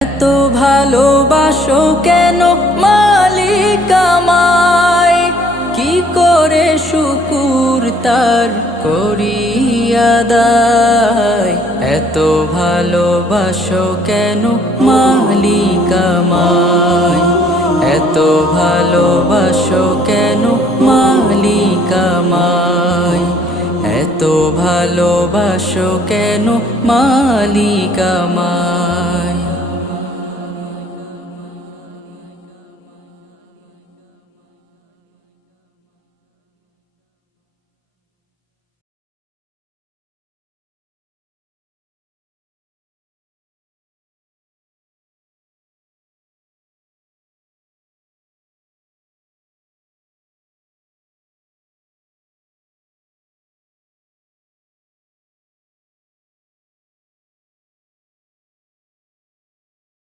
এত ভালোবাসো কেন মালিক আমায়, কি করে শুকুর তার করি আদায়। এত ভালোবাসো কেন মালিক আমায়, এত ভালোবাসো কেন মালিক আমায়, এত ভালোবাসো কেন মালিক আমায়।